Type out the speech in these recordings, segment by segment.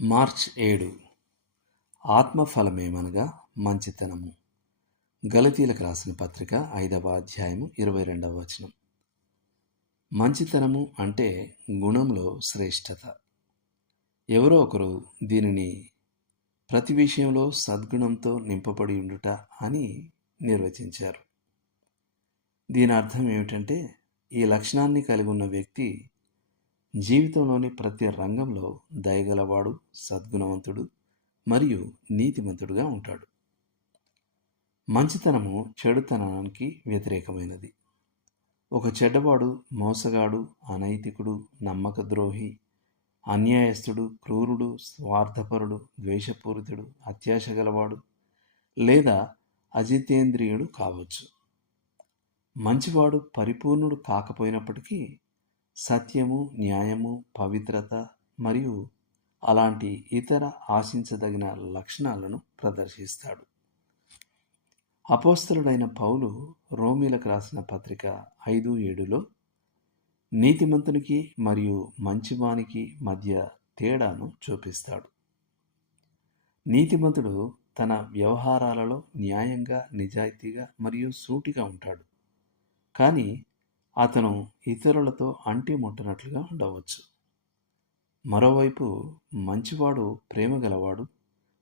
March 7 ఆత్మఫలమేమనగా మంచితనము. గలతీలకు రాసిన పత్రిక 5వ అధ్యాయము 22వ వచనం. మంచితనము అంటే గుణంలో శ్రేష్టత. ఎవరో ఒకరు దీనిని ప్రతి విషయంలో సద్గుణంతో నింపబడి ఉండుట అని నిర్వచించారు. దీని అర్థం ఏమిటంటే, ఈ లక్షణాన్ని కలిగి ఉన్న వ్యక్తి జీవితంలోని ప్రతి రంగంలో దయగలవాడు, సద్గుణవంతుడు మరియు నీతిమంతుడుగా ఉంటాడు. మంచితనము చెడుతనానికి వ్యతిరేకమైనది. ఒక చెడ్డవాడు మోసగాడు, అనైతికుడు, నమ్మకద్రోహి, అన్యాయస్తుడు, క్రూరుడు, స్వార్థపరుడు, ద్వేషపూరితుడు, అత్యాశ గలవాడు లేదా అజితేంద్రియుడు కావచ్చు. మంచివాడు పరిపూర్ణుడు కాకపోయినప్పటికీ సత్యము, న్యాయము, పవిత్రత మరియు అలాంటి ఇతర ఆశించదగిన లక్షణాలను ప్రదర్శిస్తాడు. అపోస్తలుడైన పౌలు రోమీలకు రాసిన పత్రిక 5:7లో నీతిమంతునికి మరియు మంచివానికి మధ్య తేడాను చూపిస్తాడు. నీతిమంతుడు తన వ్యవహారాలలో న్యాయంగా, నిజాయితీగా మరియు సూటిగా ఉంటాడు. కానీ అతను ఇతరులతో అంటి ముట్టనట్లుగా ఉండవచ్చు. మరోవైపు మంచివాడు ప్రేమగలవాడు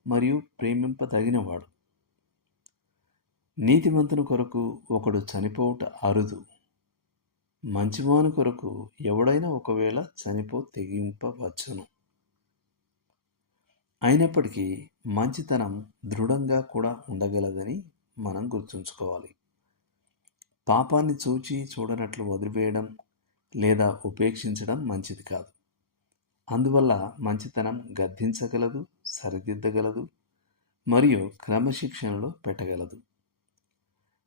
మరియు ప్రేమింపదగినవాడు. నీతిమంతుని కొరకు ఒకడు చనిపోవుట అరుదు. మంచివాని కొరకు ఎవడైనా ఒకవేళ తెగింపవచ్చును. అయినప్పటికీ మంచితనం దృఢంగా కూడా ఉండగలదని మనం గుర్తుంచుకోవాలి. పాపాన్ని చూడనట్లు వదిలివేయడం లేదా ఉపేక్షించడం మంచిది కాదు. అందువల్ల మంచితనం గద్దించగలదు, సరిదిద్దగలదు మరియు క్రమశిక్షణలో పెట్టగలదు.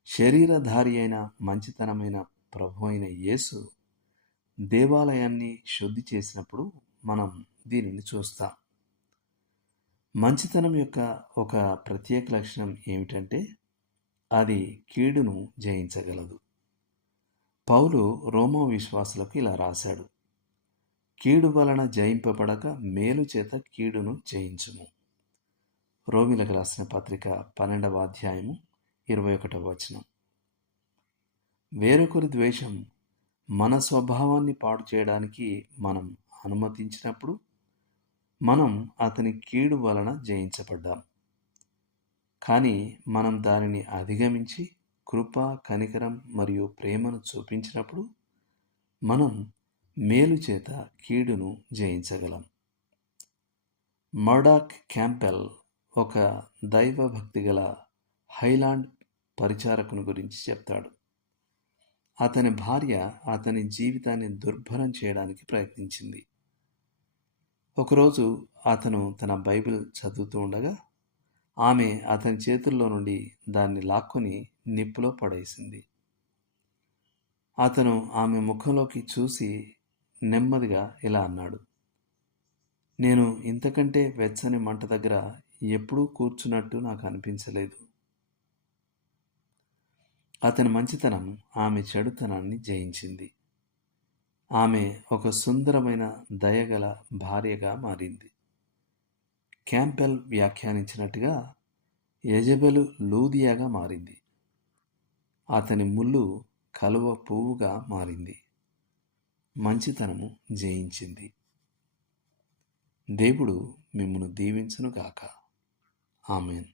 శరీరధారి అయిన మంచితనమైన ప్రభు అయిన యేసు దేవాలయాన్ని శుద్ధి చేసినప్పుడు మనం దీనిని చూస్తాం. మంచితనం యొక్క ఒక ప్రత్యేక లక్షణం ఏమిటంటే, అది కీడును జయించగలదు. పౌలు రోమా విశ్వాసులకు ఇలా రాశాడు: కీడు వలన జయింపబడక మేలు చేత కీడును జయించుము. రోమీలకు రాసిన పత్రిక 12వ అధ్యాయము 21వ వచనం. వేరొకరి ద్వేషం మన స్వభావాన్ని పాడు చేయడానికి మనం అనుమతించినప్పుడు మనం అతని కీడు వలన జయించబడ్డాం. కానీ మనం దానిని అధిగమించి కృప, కనికరం మరియు ప్రేమను చూపించినప్పుడు మనం మేలు చేత కీడును జయించగలం. మర్డాక్ క్యాంపెల్ ఒక దైవభక్తి గల హైలాండ్ పరిచారకుని గురించి చెప్తాడు. అతని భార్య అతని జీవితాన్ని దుర్భరం చేయడానికి ప్రయత్నించింది. ఒకరోజు అతను తన బైబిల్ చదువుతూ ఉండగా ఆమె అతని చేతుల్లో నుండి దాన్ని లాక్కొని నిప్పులో పడేసింది. అతను ఆమె ముఖంలోకి చూసి నెమ్మదిగా ఇలా అన్నాడు: నేను ఇంతకంటే వెచ్చని మంట దగ్గర ఎప్పుడూ కూర్చున్నట్టు నాకు అనిపించలేదు. అతని మంచితనం ఆమె చెడుతనాన్ని జయించింది. ఆమె ఒక సుందరమైన దయగల భార్యగా మారింది. క్యాంపెల్ వ్యాఖ్యానించినట్టుగా యెజబెలు లూదియాగా మారింది. అతని ముల్లు కలువ పువ్వుగా మారింది. మంచితనము జయించింది. దేవుడు మిమ్మును దీవించునుగాక. ఆమేన్.